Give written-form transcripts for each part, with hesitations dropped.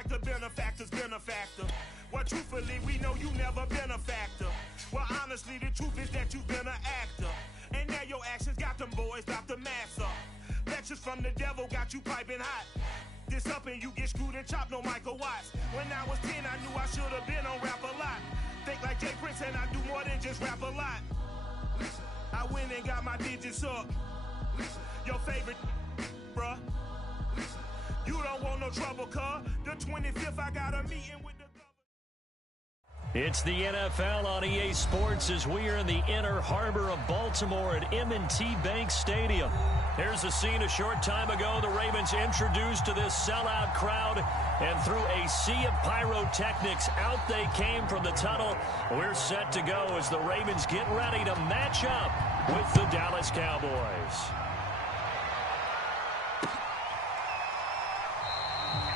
like the benefactor's benefactor. Well, truthfully, we know you never been a factor. Well, honestly, the truth is that you've been an actor. And now your actions got them boys about to mass up. Lectures from the devil got you piping hot. This up and you get screwed and chopped, no Michael Watts. When I was 10, I knew I should have been on rap a lot. Think like Jay Prince and I do more than just rap a lot. I went and got my digits up. Your favorite, bruh. You don't want no trouble, cuz. The 25th, I got a meeting with the governor. It's the NFL on EA Sports as we are in the inner harbor of Baltimore at M&T Bank Stadium. Here's the scene a short time ago. The Ravens introduced to this sellout crowd, and through a sea of pyrotechnics, out they came from the tunnel. We're set to go as the Ravens get ready to match up with the Dallas Cowboys.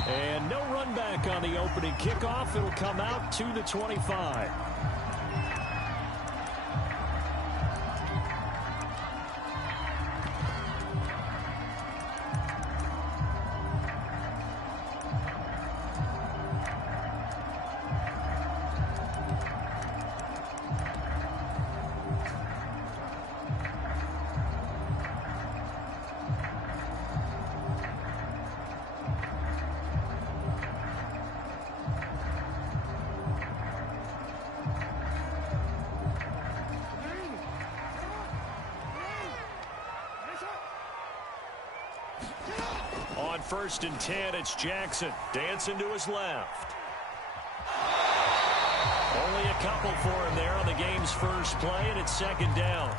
And no run back on the opening kickoff. It'll come out to the 25. On 1st and 10, it's Jackson dancing to his left. Only a couple for him there on the game's first play, and it's 2nd down.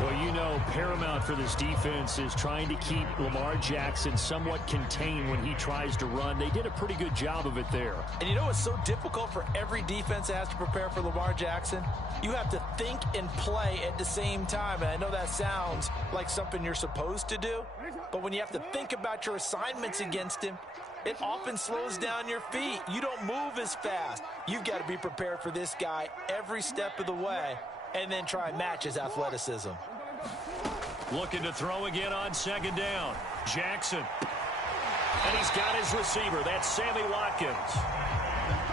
Well, you know, paramount for this defense is trying to keep Lamar Jackson somewhat contained when he tries to run. They did a pretty good job of it there. And you know it's so difficult for every defense that has to prepare for Lamar Jackson? You have to think and play at the same time. And I know that sounds like something you're supposed to do, but when you have to think about your assignments against him, it often slows down your feet. You don't move as fast. You've got to be prepared for this guy every step of the way and then try and match his athleticism. Looking to throw again on 2nd down. Jackson. And he's got his receiver. That's Sammy Watkins.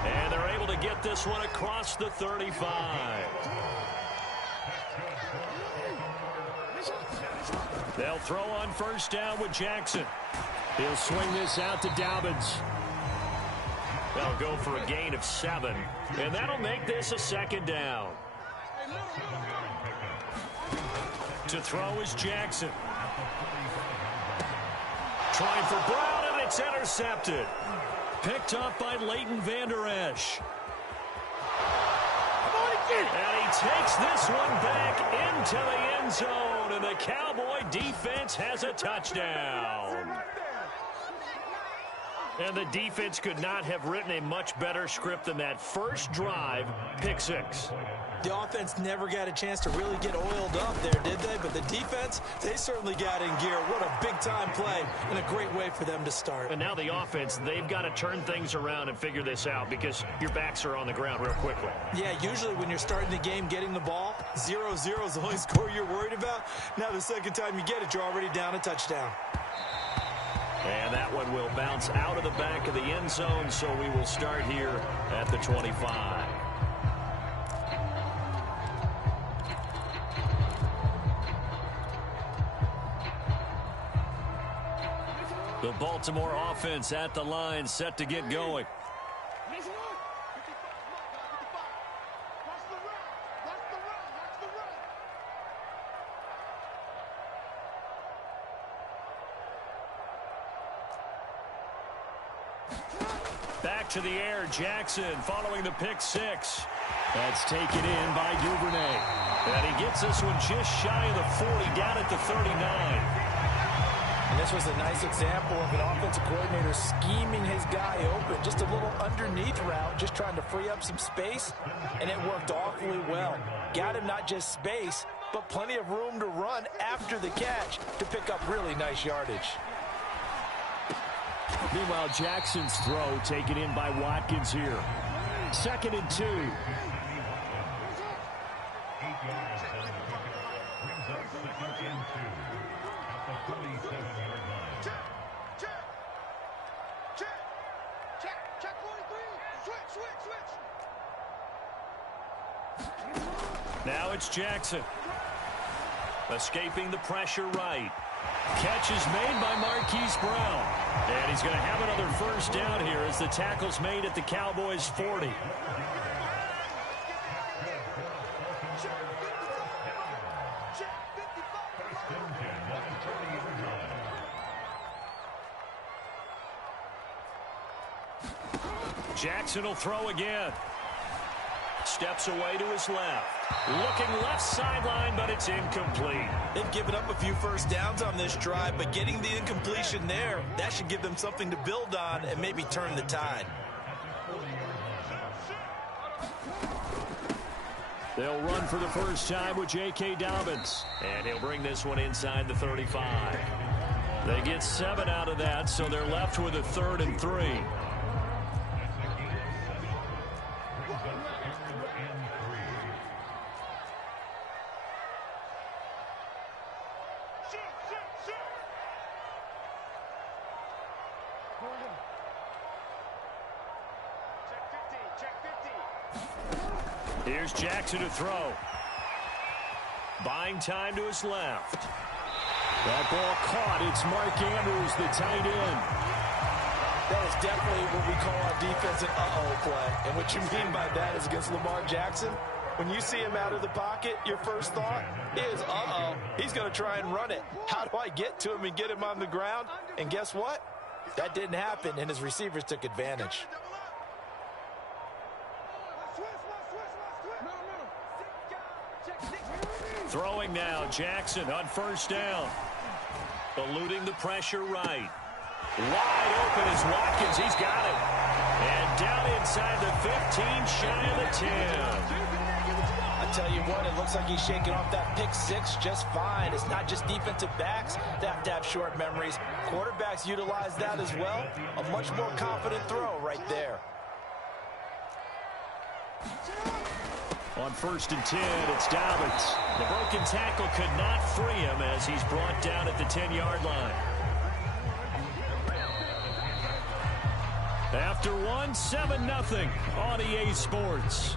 And they're able to get this one across the 35. They'll throw on 1st down with Jackson. He'll swing this out to Dobbins. They'll go for a gain of 7. And that'll make this a 2nd down. To throw is Jackson. Trying for Brown, and it's intercepted. Picked up by Leighton Vander Esch. And he takes this one back into the end zone, and the Cowboy defense has a touchdown. And the defense could not have written a much better script than that first drive, pick 6. The offense never got a chance to really get oiled up there, did they? But the defense, they certainly got in gear. What a big-time play and a great way for them to start. And now the offense, they've got to turn things around and figure this out because your backs are on the ground real quickly. Yeah, usually when you're starting the game getting the ball, 0-0 is the only score you're worried about. Now the second time you get it, you're already down a touchdown. And that one will bounce out of the back of the end zone, so we will start here at the 25. The Baltimore offense at the line, set to get going. Back to the air, Jackson following the pick 6. That's taken in by Duvernay. And he gets this one just shy of the 40, down at the 39. And this was a nice example of an offensive coordinator scheming his guy open. Just a little underneath route, just trying to free up some space, and it worked awfully well. Got him not just space, but plenty of room to run after the catch to pick up really nice yardage. Meanwhile, Jackson's throw taken in by Watkins here. 2nd and 2. Now it's Jackson. Escaping the pressure right. Catch is made by Marquise Brown. And he's going to have another first down here as the tackle's made at the Cowboys' 40. Jackson will throw again. Steps away to his left. Looking left sideline, but it's incomplete. They've given up a few first downs on this drive, but getting the incompletion there, that should give them something to build on and maybe turn the tide. They'll run for the first time with J.K. Dobbins. And he'll bring this one inside the 35. They get 7 out of that, so they're left with a 3rd and 3. Here's Jackson to throw. Buying time to his left. That ball caught. It's Mark Andrews, the tight end. That is definitely what we call a defensive uh-oh play. And what you mean by that is against Lamar Jackson, when you see him out of the pocket, your first thought is, uh-oh, he's going to try and run it. How do I get to him and get him on the ground? And guess what? That didn't happen, and his receivers took advantage. Throwing now, Jackson on first down. Eluding the pressure right. Wide open is Watkins. He's got it. And down inside the 15, shy of the 10. I tell you what, it looks like he's shaking off that pick six just fine. It's not just defensive backs that have to have short memories. Quarterbacks utilize that as well. A much more confident throw right there. On 1st and 10, it's Dobbins. The broken tackle could not free him as he's brought down at the 10-yard line. After one, 7-0 on EA Sports.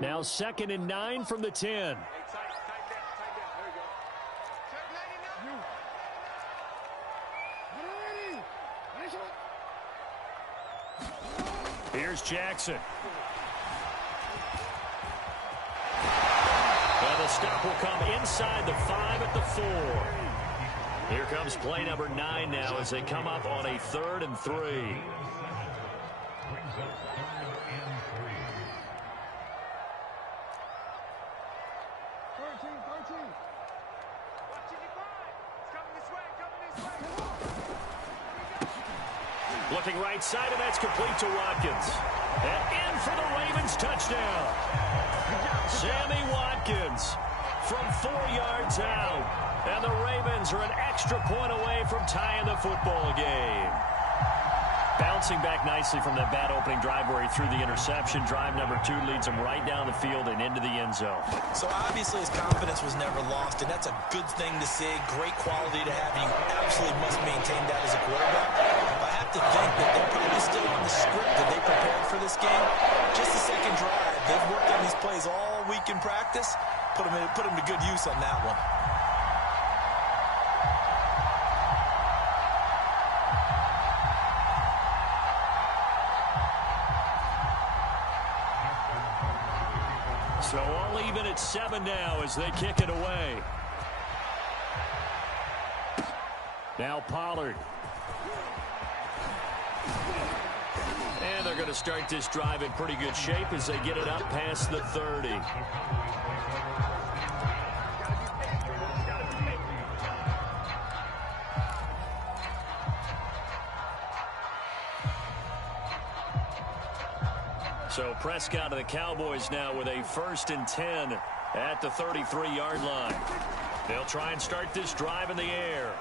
Now 2nd and 9 from the 10. Here's Jackson. And the stop will come inside the 5 at the 4. Here comes play number 9 now as they come up on a 3rd and 3. Looking right side, and that's complete to Watkins. And in for the Ravens touchdown. Sammy Watkins from 4 yards out. And the Ravens are an extra point away from tying the football game. Bouncing back nicely from that bad opening drive where he threw the interception. Drive number 2 leads him right down the field and into the end zone. So obviously his confidence was never lost, and that's a good thing to see. Great quality to have. You absolutely must maintain that as a quarterback. I have to think that they're probably still on the script that they prepared for this game. Just the second drive. They've worked on these plays all week in practice. Put them to good use on that one. So all even at 7 now as they kick it away. Now Pollard. And they're going to start this drive in pretty good shape as they get it up past the 30. So Prescott of the Cowboys now with a 1st and 10 at the 33-yard line. They'll try and start this drive in the air.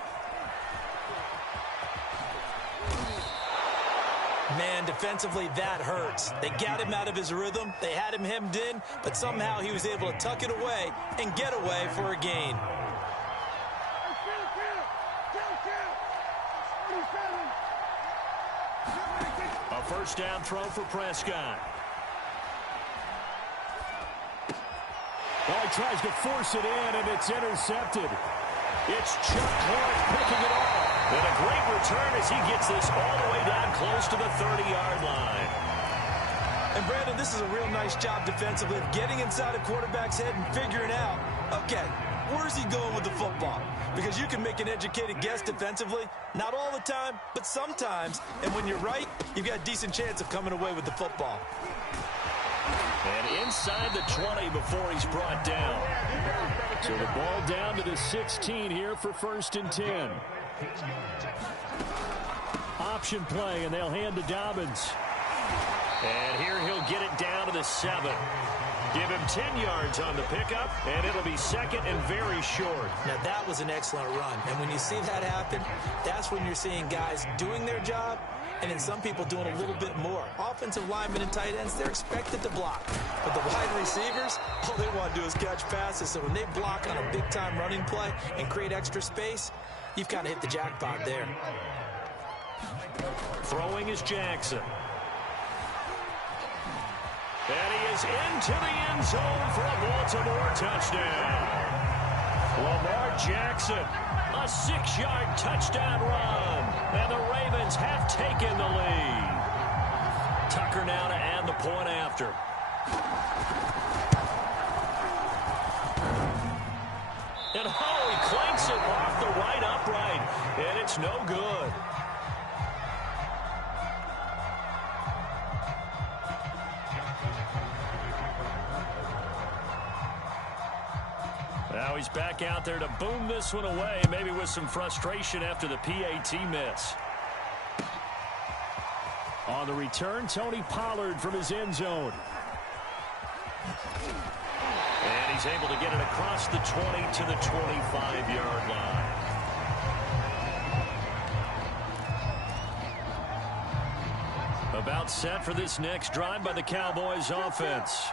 Man, defensively, that hurts. They got him out of his rhythm. They had him hemmed in, but somehow he was able to tuck it away and get away for a gain. A first down throw for Prescott. Well, he tries to force it in, and it's intercepted. It's Chuck Clark picking it off. And a great return as he gets this all the way down close to the 30-yard line. And, Brandon, this is a real nice job defensively of getting inside a quarterback's head and figuring out, okay, where's he going with the football? Because you can make an educated guess defensively, not all the time, but sometimes. And when you're right, you've got a decent chance of coming away with the football. And inside the 20 before he's brought down. So the ball down to the 16 here for 1st and 10. Option play, and they'll hand to Dobbins. And here he'll get it down to the 7. Give him 10 yards on the pickup, and it'll be second and very short. Now, that was an excellent run. And when you see that happen, that's when you're seeing guys doing their job, and then some people doing a little bit more. Offensive linemen and tight ends, they're expected to block. But the wide receivers, all they want to do is catch passes. So when they block on a big-time running play and create extra space, you've kind of hit the jackpot there. Throwing is Jackson. And he is into the end zone for a Baltimore touchdown. Lamar Jackson, a 6-yard touchdown run. And the Ravens have taken the lead. Tucker now to add the point after. And he clanks it off the right upright. And it's no good. Now he's back out there to boom this one away, maybe with some frustration after the PAT miss. On the return, Tony Pollard from his end zone. And he's able to get it across the 20 to the 25-yard line. About set for this next drive by the Cowboys offense.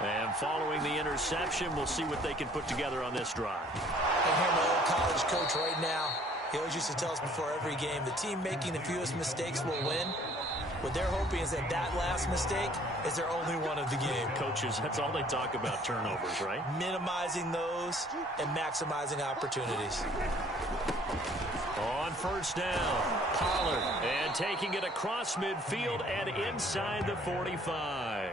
And following the interception, we'll see what they can put together on this drive. I hear my old college coach right now. He always used to tell us before every game, the team making the fewest mistakes will win. What they're hoping is that that last mistake is their only one of the game. Coaches, that's all they talk about, turnovers, right? Minimizing those and maximizing opportunities. On first down, Pollard. And taking it across midfield and inside the 45.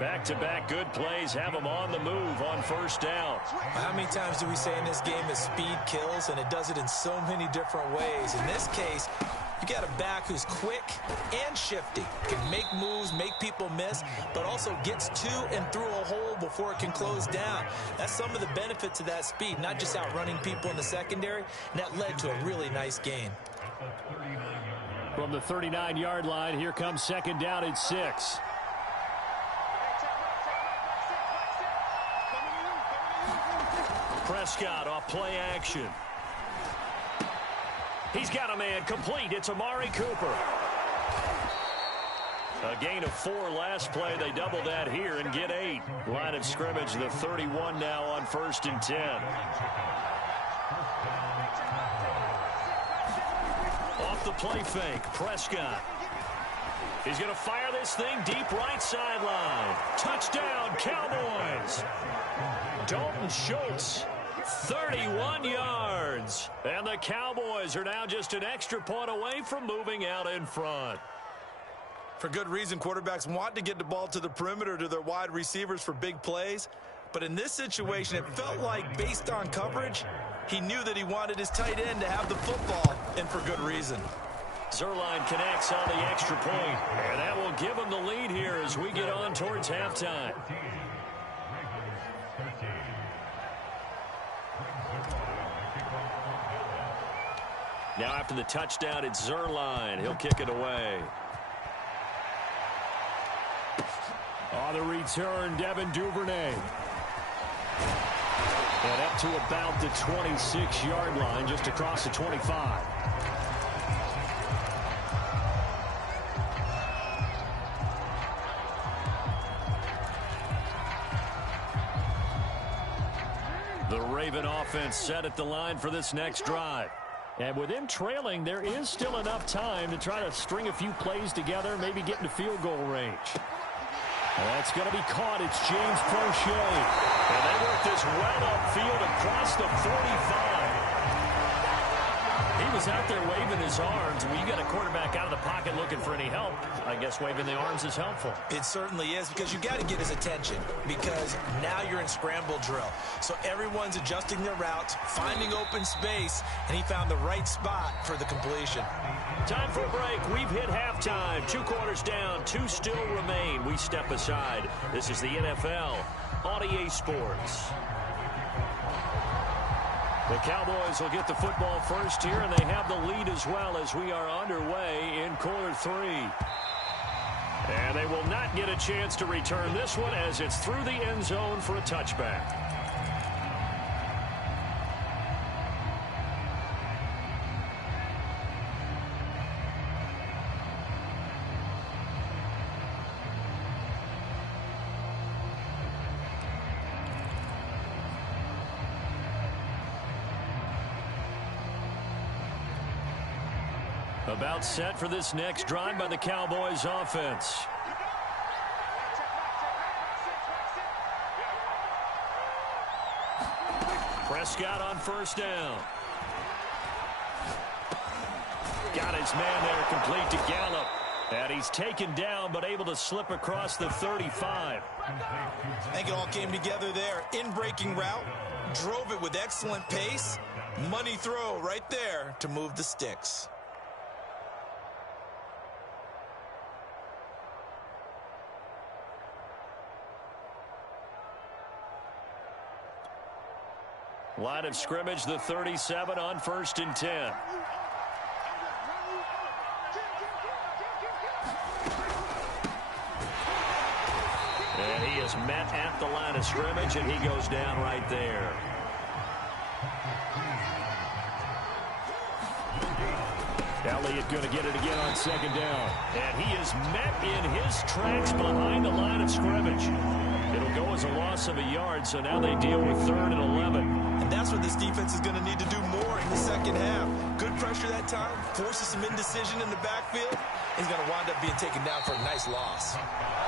Back-to-back good plays have them on the move on first down. How many times do we say in this game that speed kills, and it does it in so many different ways? In this case, you got a back who's quick and shifty, can make moves, make people miss, but also gets to and through a hole before it can close down. That's some of the benefits of that speed, not just outrunning people in the secondary, and that led to a really nice gain. From the 39-yard line, here comes second down at 6. Prescott off play action. He's got a man complete. It's Amari Cooper. A gain of 4 last play. They double that here and get 8. Line of scrimmage, the 31 now on first and 10. Off the play fake, Prescott. He's going to fire this thing deep right sideline. Touchdown, Cowboys. Dalton Schultz, 31 yards. And the Cowboys are now just an extra point away from moving out in front. For good reason, quarterbacks want to get the ball to the perimeter to their wide receivers for big plays. But in this situation, it felt like, based on coverage, he knew that he wanted his tight end to have the football, and for good reason. Zuerlein connects on the extra point, and that will give him the lead here as we get on towards halftime. Now after the touchdown, it's Zuerlein. He'll kick it away. On On the return, Devin Duvernay. And up to about the 26-yard line, just across the 25. The Raven offense set at the line for this next drive. And with them trailing, there is still enough time to try to string a few plays together, maybe get into field goal range. That's going to be caught. It's James Prochet. And they work this well upfield across the 45. He was out there waving his arms. When you got a quarterback out of the pocket looking for any help, I guess waving the arms is helpful. It certainly is, because you got to get his attention, because now you're in scramble drill. So everyone's adjusting their routes, finding open space, and he found the right spot for the completion. Time for a break. We've hit halftime. 2 quarters down. 2 still remain. We step aside. This is the NFL on EA Sports. The Cowboys will get the football first here, and they have the lead as well as we are underway in quarter 3. And they will not get a chance to return this one as it's through the end zone for a touchback. About set for this next drive by the Cowboys offense. Prescott on first down. Got his man there, complete to Gallup. And he's taken down, but able to slip across the 35. I think it all came together there. In-breaking route, drove it with excellent pace. Money throw right there to move the sticks. Line of scrimmage, the 37 on 1st and 10. And he is met at the line of scrimmage, and he goes down right there. Elliott going to get it again on 2nd down. And he is met in his tracks behind the line of scrimmage. It'll go as a loss of a yard, so now they deal with 3rd and 11. And that's what this defense is going to need to do more in the second half. Good pressure that time, forces some indecision in the backfield. He's going to wind up being taken down for a nice loss.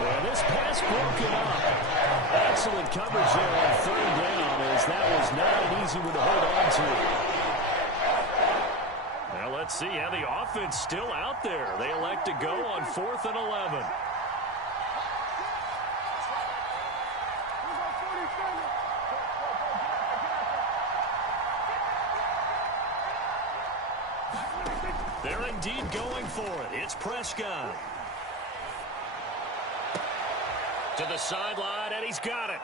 Well, this pass broken up. Excellent coverage there on 3rd down, as that was not an easy one to hold on to. Now let's see how the offense still out there. They elect to go on 4th and 11. They're indeed going for it. It's Prescott. To the sideline, and he's got it.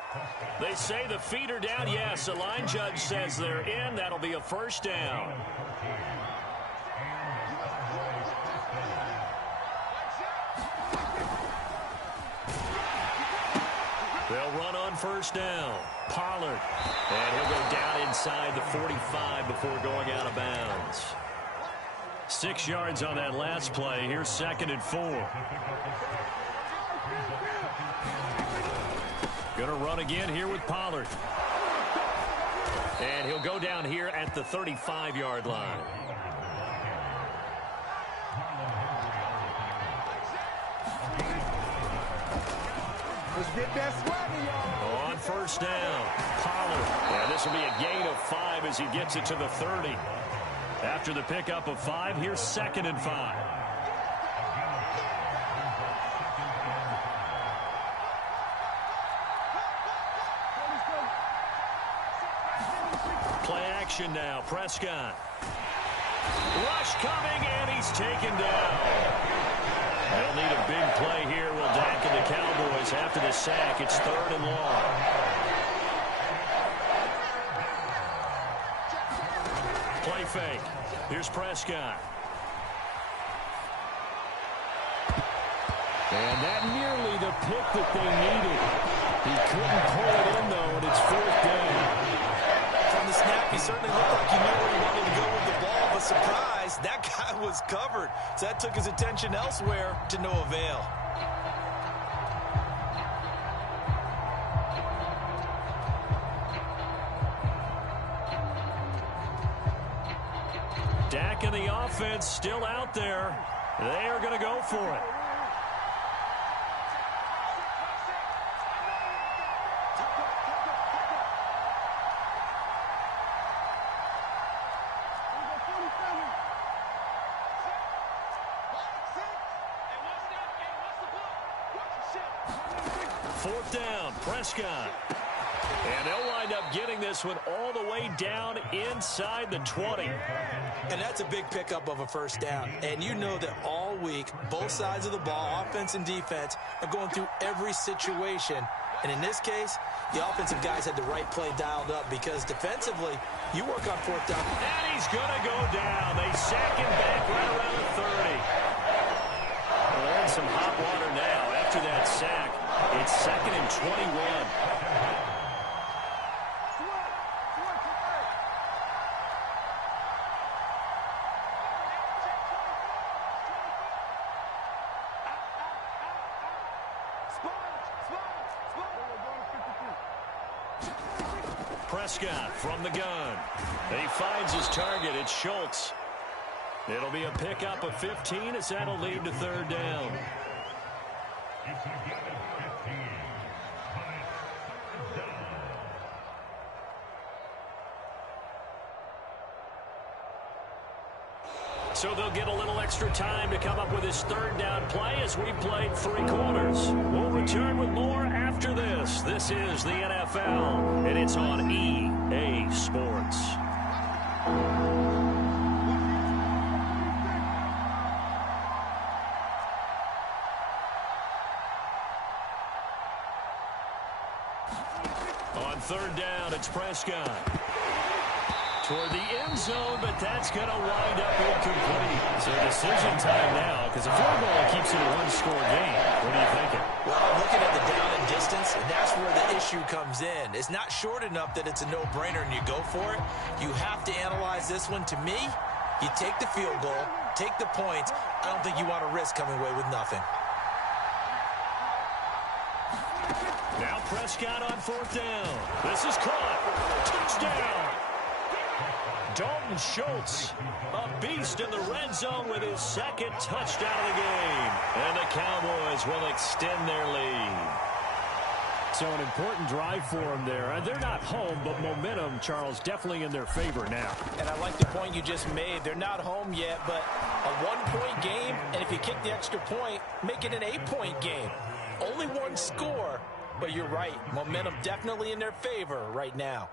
They say the feet are down. Yes, the line judge says they're in. That'll be a 1st down. They'll run on 1st down. Pollard. And he'll go down inside the 45 before going out of bounds. 6 yards on that last play. Here's 2nd and 4. Gonna run again here with Pollard. And he'll go down here at the 35-yard line. Let's get that swagger, y'all. On 1st down, Pollard. And this will be a gain of 5 as he gets it to the 30. After the pickup of 5, here's 2nd and 5. Play action now. Prescott. Rush coming, and he's taken down. They'll need a big play here. Will Dak and the Cowboys after the sack. It's 3rd and long. Play fake. Here's Prescott. And that nearly the pick that they needed. He couldn't pull it in, though, and it's 4th down. From the snap, he certainly looked like he knew where he wanted to go with the ball, but surprise, that guy was covered. So that took his attention elsewhere to no avail. Dak and the offense still out there. They are going to go for it. Fourth down, Prescott. And they'll wind up getting this one all the way down inside the 20. And that's a big pickup of a first down. And you know that all week, both sides of the ball, offense and defense, are going through every situation. And in this case, the offensive guys had the right play dialed up because defensively, you work on 4th down. And he's going to go down. They sack him back right around the 30. Well, they're in some hot water now after that sack. It's 2nd and 21. Prescott from the gun. He finds his target. It's Schultz. It'll be a pickup of 15 as that'll lead to 3rd down. So they'll get a little extra time to come up with his 3rd down play as we've played 3 quarters. We'll return with more after this. This is the NFL, and it's on EA Sports. On 3rd down, it's Prescott. Toward the end zone, but that's going to wind up incomplete. So decision time now, because a field goal keeps it a one-score game. What are you thinking? Well, I'm looking at the down and distance, and that's where the issue comes in. It's not short enough that it's a no-brainer and you go for it. You have to analyze this one. To me, you take the field goal, take the points. I don't think you want to risk coming away with nothing. Now Prescott on 4th down. This is caught. Touchdown. Dalton Schultz, a beast in the red zone with his 2nd touchdown of the game. And the Cowboys will extend their lead. So an important drive for them there. They're not home, but momentum, Charles, definitely in their favor now. And I like the point you just made. They're not home yet, but a 1-point game, and if you kick the extra point, make it an 8-point game. Only 1 score, but you're right. Momentum definitely in their favor right now.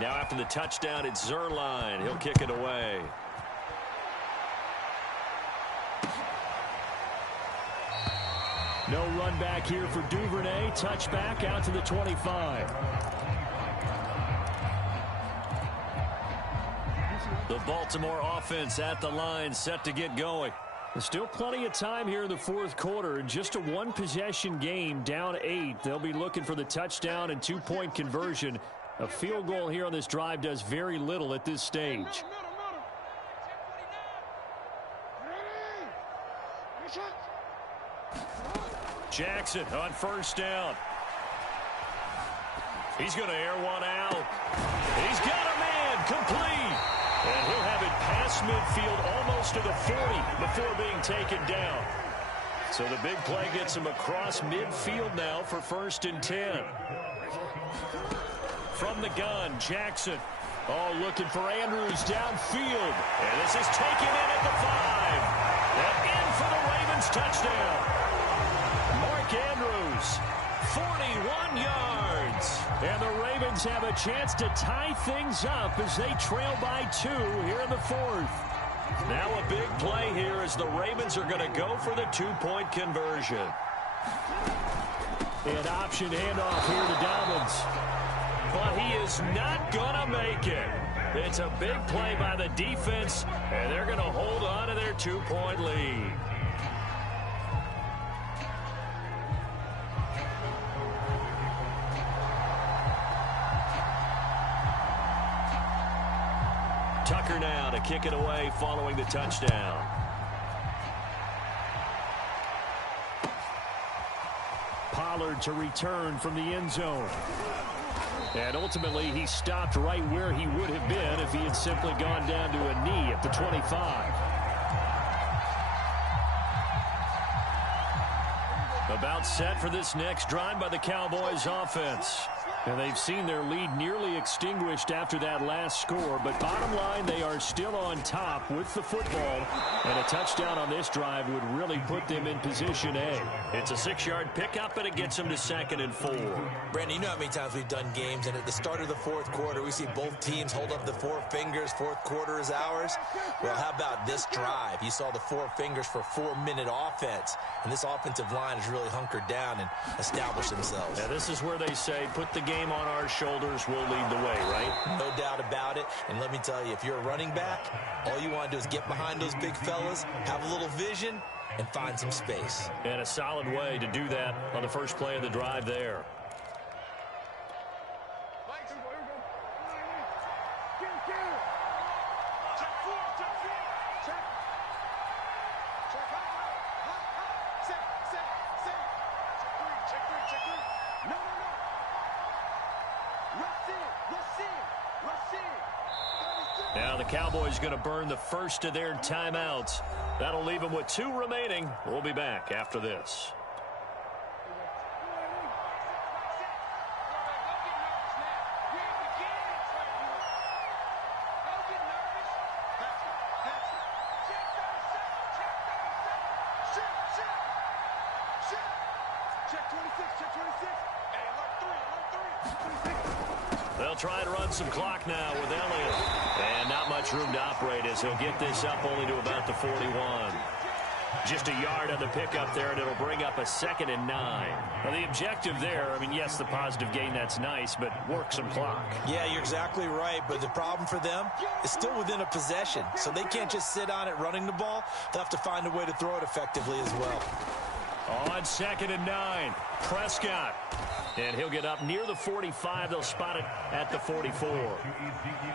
Now after the touchdown, it's Zerline. He'll kick it away. No run back here for Duvernay. Touchback out to the 25. The Baltimore offense at the line, set to get going. There's still plenty of time here in the 4th quarter. Just a 1-possession game, down 8. They'll be looking for the touchdown and 2-point conversion. A field goal here on this drive does very little at this stage. Jackson on 1st down. He's going to air one out. He's got a man complete. And he'll have it past midfield almost to the 40 before being taken down. So the big play gets him across midfield now for 1st and 10. From the gun, Jackson. Oh, looking for Andrews downfield. And this is taken in at the 5. And in for the Ravens touchdown. Mark Andrews, 41 yards. And the Ravens have a chance to tie things up as they trail by 2 here in the 4th. Now a big play here as the Ravens are going to go for the 2-point conversion. An option handoff here to Dobbins. But he is not going to make it. It's a big play by the defense, and they're going to hold on to their 2-point lead. Tucker now to kick it away following the touchdown. Pollard to return from the end zone. And ultimately, he stopped right where he would have been if he had simply gone down to a knee at the 25. About set for this next drive by the Cowboys offense. And they've seen their lead nearly extinguished after that last score. But bottom line, they are still on top with the football. And a touchdown on this drive would really put them in position A. It's a 6-yard pickup, and it gets them to 2nd and 4. Brandon, you know how many times we've done games, and at the start of the fourth quarter, we see both teams hold up the 4 fingers. Fourth quarter is ours. Well, how about this drive? You saw the 4 fingers for 4-minute offense. And this offensive line has really hunkered down and established themselves. Now, this is where they say, put the game on our shoulders, we'll lead the way, right? No doubt about it. And let me tell you, if you're a running back, all you want to do is get behind those big fellas, have a little vision, and find some space. And a solid way to do that on the first play of the drive there. Now the Cowboys going to burn the first of their timeouts. That'll leave them with 2 remaining. We'll be back after this. They'll try and run some clock now with Elliott. And not much room to operate as he'll get this up only to about the 41. Just a yard on the pickup there, and it'll bring up a 2nd and 9. Now, the objective there, I mean, yes, the positive gain, that's nice, but work some clock. Yeah, you're exactly right, but the problem for them is still within a possession, so they can't just sit on it running the ball. They'll have to find a way to throw it effectively as well. On 2nd and 9, Prescott. And he'll get up near the 45. They'll spot it at the 44.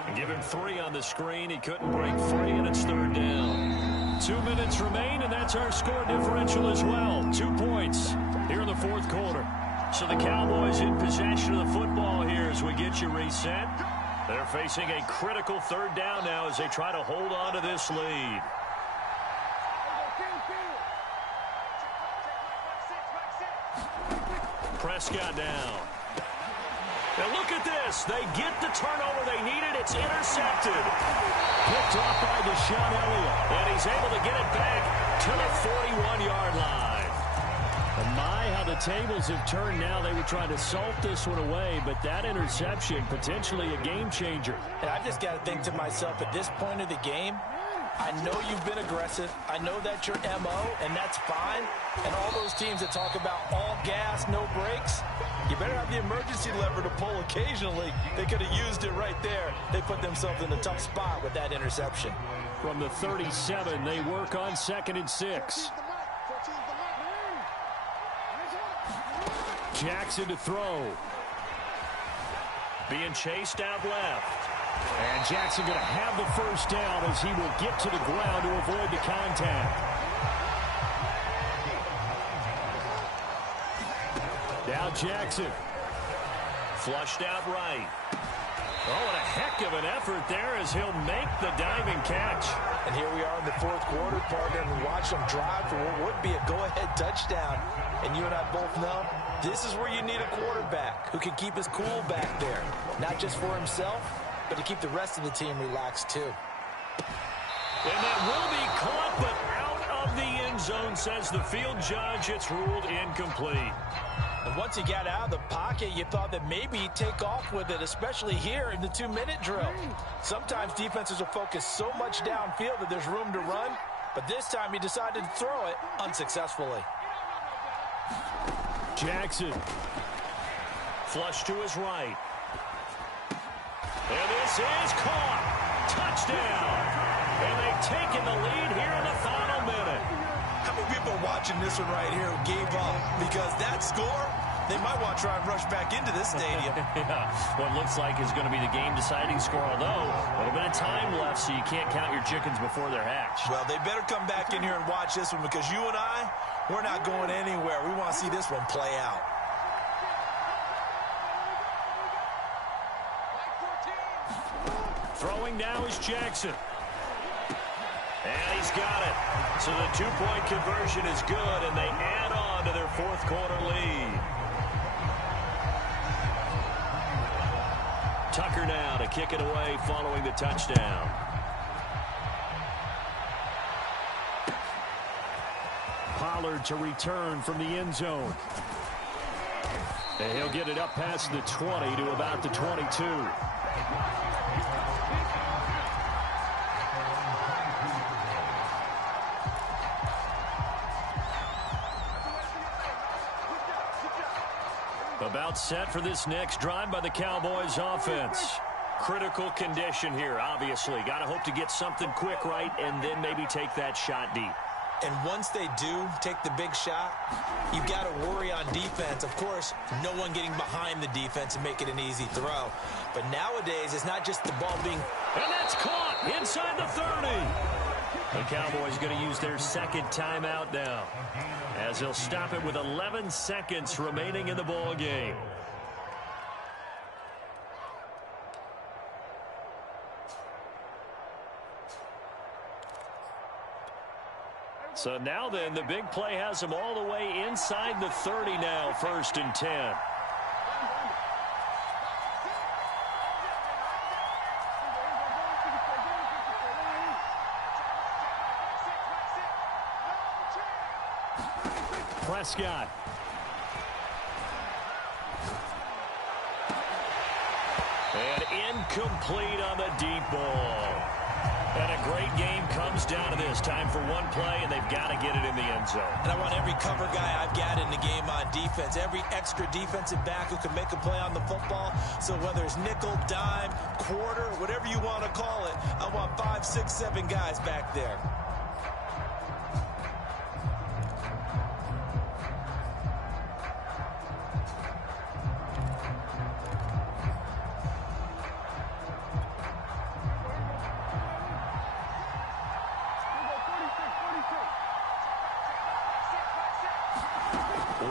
And give him 3 on the screen. He couldn't break free, and it's 3rd down. 2 minutes remain, and that's our score differential as well. 2 points here in the 4th quarter. So the Cowboys in possession of the football here as we get you reset. They're facing a critical 3rd down now as they try to hold on to this lead. Prescott down. Now look at this. They get the turnover they needed. It's intercepted. Picked off by Deshaun Elliott. And he's able to get it back to the 41-yard line. And my, how the tables have turned now. They were trying to salt this one away, but that interception, potentially a game changer. And I've just got to think to myself, at this point of the game, I know you've been aggressive. I know that's your MO, and that's fine. And all those teams that talk about all gas, no brakes, you better have the emergency lever to pull occasionally. They could have used it right there. They put themselves in a tough spot with that interception. From the 37, they work on 2nd and 6. Jackson to throw. Being chased out left. And Jackson going to have the first down as he will get to the ground to avoid the contact. Now Jackson. Flushed out right. Oh, and a heck of an effort there as he'll make the diving catch. And here we are in the 4th quarter, partner, and we watch them drive for what would be a go-ahead touchdown. And you and I both know this is where you need a quarterback who can keep his cool back there. Not just for himself, but to keep the rest of the team relaxed, too. And that will be caught, but out of the end zone, says the field judge. It's ruled incomplete. And once he got out of the pocket, you thought that maybe he'd take off with it, especially here in the 2-minute drill. Sometimes defenses will focus so much downfield that there's room to run, but this time he decided to throw it unsuccessfully. Jackson. Flush to his right. And this is caught. Touchdown. And they've taken the lead here in the final minute. How many people are watching this one right here who gave up? Because that score, they might want to try and rush back into this stadium. Yeah, what looks like is going to be the game-deciding score, although a little bit of time left, so you can't count your chickens before they're hatched. Well, they better come back in here and watch this one, because you and I, we're not going anywhere. We want to see this one play out. Throwing now is Jackson. And he's got it. So the two-point conversion is good, and they add on to their fourth-quarter lead. Tucker now to kick it away following the touchdown. Pollard to return from the end zone. And he'll get it up past the 20 to about the 22. About set for this next drive by the Cowboys offense. Critical condition here, obviously. Got to hope to get something quick right and then maybe take that shot deep. And once they do take the big shot, you've got to worry on defense. Of course, no one getting behind the defense and make it an easy throw. But nowadays, it's not just the ball being... And that's caught inside the 30. The Cowboys going to use their second timeout now, as they'll stop it with 11 seconds remaining in the ball game. So now then, the big play has them all the way inside the 30 now, 1st and 10. Prescott. And incomplete on the deep ball. And a great game comes down to this. Time for one play, and they've got to get it in the end zone. And I want every cover guy I've got in the game on defense, every extra defensive back who can make a play on the football. So whether it's nickel, dime, quarter, whatever you want to call it, I want 5, 6, 7 guys back there.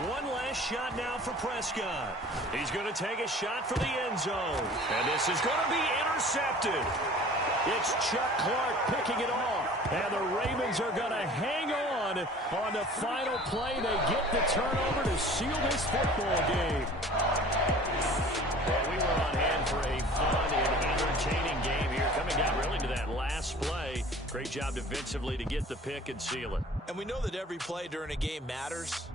One last shot now for Prescott. He's going to take a shot for the end zone. And this is going to be intercepted. It's Chuck Clark picking it off. And the Ravens are going to hang on the final play. They get the turnover to seal this football game. Well, we were on hand for a fun and entertaining game here. Coming down really to that last play. Great job defensively to get the pick and seal it. And we know that every play during a game matters.